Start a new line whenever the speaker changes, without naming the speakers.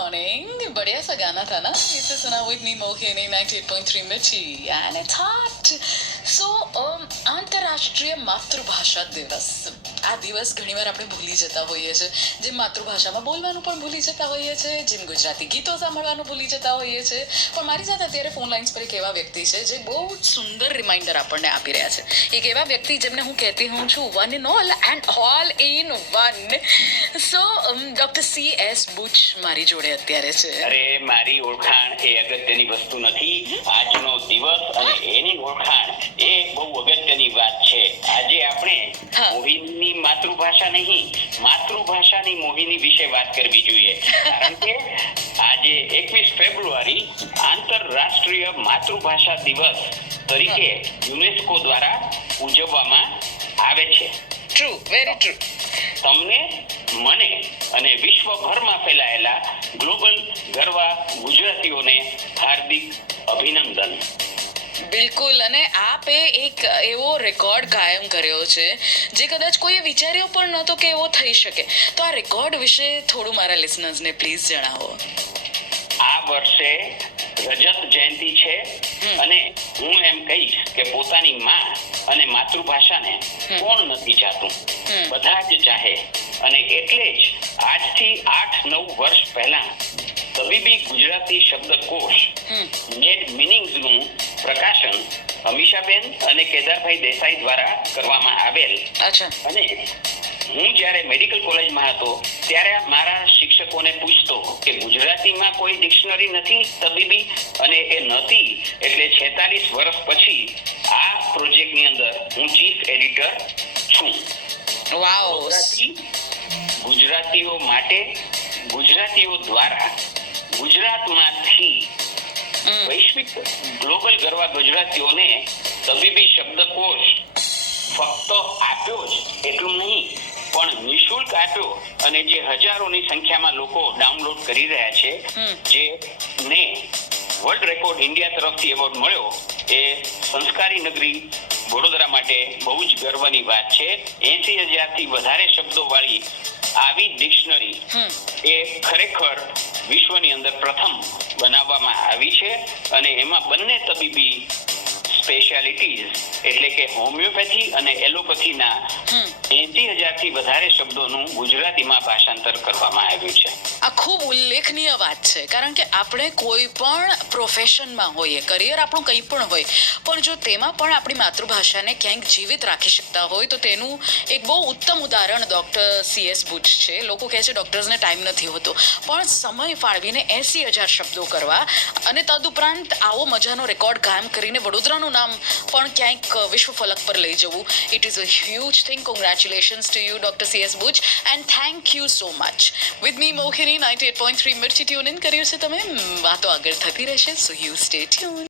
Morning. बढ़िया सा गाना था ना इसे सुना विद मी मोहिनी 98.3 मिर्ची एंड इट्स हॉट सो अंतर्राष्ट्रीय मातृभाषा दिवस આ દિવસ ઘણીવાર આપણે ભૂલી જતા હોઈએ છીએ જેમ માતૃભાષામાં બોલવાનું પણ ભૂલી જતા હોઈએ છીએ જેમ ગુજરાતી ગીતો સાંભળવાનું ભૂલી જતા હોઈએ છીએ પણ મારી સાથે અત્યારે ફોન લાઇન્સ પર એક એવા વ્યક્તિ છે, જે બહુ જ સુંદર રિમાઇન્ડર આપણને આપી રહ્યા છે. એક એવા વ્યક્તિ જેમને હું કહેતી હું છું one in all and all in one so doctor C S Buch મારી જોડે અત્યારે છે.
અરે, મારી ઓળખાણ એ અગત્યની વસ્તુ નથી. આજનો દિવસ અને એની ઓળખાણ એ બહુ અગત્યની માતૃભાષા નહીં માતૃભાષાની મોહિની વિશે વાત કરવી જોઈએ. કારણ કે આજે એકવીસ ફેબ્રુઆરી આંતરરાષ્ટ્રીય માતૃભાષા દિવસ તરીકે યુનેસ્કો દ્વારા ઉજવવામાં આવે છે.
ટ્રુ વેરી ટ્રુ
તમને મને અને વિશ્વભરમાં ફેલાયેલા ગ્લોબલ ગરવા ગુજરાતીઓને હાર્દિક અભિનંદન.
બિલકુલ અને આપે એક એવો રેકોર્ડ કાયમ કર્યો છે જે કદાચ કોઈએ વિચાર્યો પણ નહોતો કે એવો થઈ શકે. તો આ રેકોર્ડ વિશે થોડું મારા લિસનર્સને પ્લીઝ જણાવો.
આ વર્ષે રજત જયંતિ છે અને હું એમ કહીશ કે પોતાની માં અને માતૃભાષાને કોણ નથી ચાહતું બધા જ ચાહે. અને એટલે જ આજથી આઠ નવ વર્ષ પહેલા તબીબી ગુજરાતી શબ્દકોશ નેટ મિનિંગ્સનું પ્રકાશન અમીષાબેન અને કેદારભાઈ દેસાઈ દ્વારા કરવામાં આવેલ. અને હું જ્યારે મેડિકલ કોલેજમાં હતો ત્યારે મારા શિક્ષકોને પૂછતો કે ગુજરાતીમાં કોઈ ડિક્શનરી નથી તબીબી અને એ નથી એટલે છેતાલીસ વર્ષ પછી આ પ્રોજેક્ટની અંદર હું ચીફ એડિટર છું. ગુજરાતીઓ માટે ગુજરાતીઓ દ્વારા ગુજરાતમાંથી. વૈશ્વિક ગ્લોબલ ગરવા ગુજરાતીઓને તબીબી શબ્દકોશ ફક્ત આપ્યો જ એટલું નહીં પણ નિશુલ્ક આપ્યો અને જે હજારોની સંખ્યામાં લોકો ડાઉનલોડ કરી રહ્યા છે જે ને વર્લ્ડ રેકોર્ડ ઇન્ડિયા તરફથી એવોર્ડ મળ્યો એ સંસ્કારી નગરી વડોદરા માટે બહુ જ ગર્વની વાત છે. એસી હજારથી વધારે શબ્દો વાળી આવી ડિક્શનરી એ ખરેખર વિશ્વની અંદર પ્રથમ બનાવવામાં આવી છે અને એમાં બંને તબીબી સ્પેશિયાલિટીઝ એટલે કે હોમિયોપેથી અને એલોપેથીના એસી હજારથી વધારે શબ્દોનું ગુજરાતીમાં ભાષાંતર કરવામાં આવ્યું છે.
ખૂબ ઉલ્લેખનીય વાત છે. કારણ કે આપણે કોઈ પણ પ્રોફેશનમાં હોઈએ કરિયર આપણું કંઈ પણ હોય, પણ જો તેમાં પણ આપણી માતૃભાષાને ક્યાંક જીવિત રાખી શકતા હોય, તો તેનું એક બહુ ઉત્તમ ઉદાહરણ ડૉક્ટર સી એસ બુચ છે. લોકો કહે છે ડૉક્ટર્સને ટાઈમ નથી હોતો. પણ સમય ફાળવીને એંસી હજાર શબ્દો કરવા અને તદુપરાંત આવો મજાનો રેકોર્ડ કાયમ કરીને વડોદરાનું નામ પણ ક્યાંક વિશ્વ ફલક પર લઈ જવું. It is a huge thing congratulations to you doctor C S Buch and thank you so much with me Mohini ninety eight point three Mirchi tune in કર્યું છે તમે વાતો આગળ થતી રહેશે સો યુ સ્ટે ટ્યુન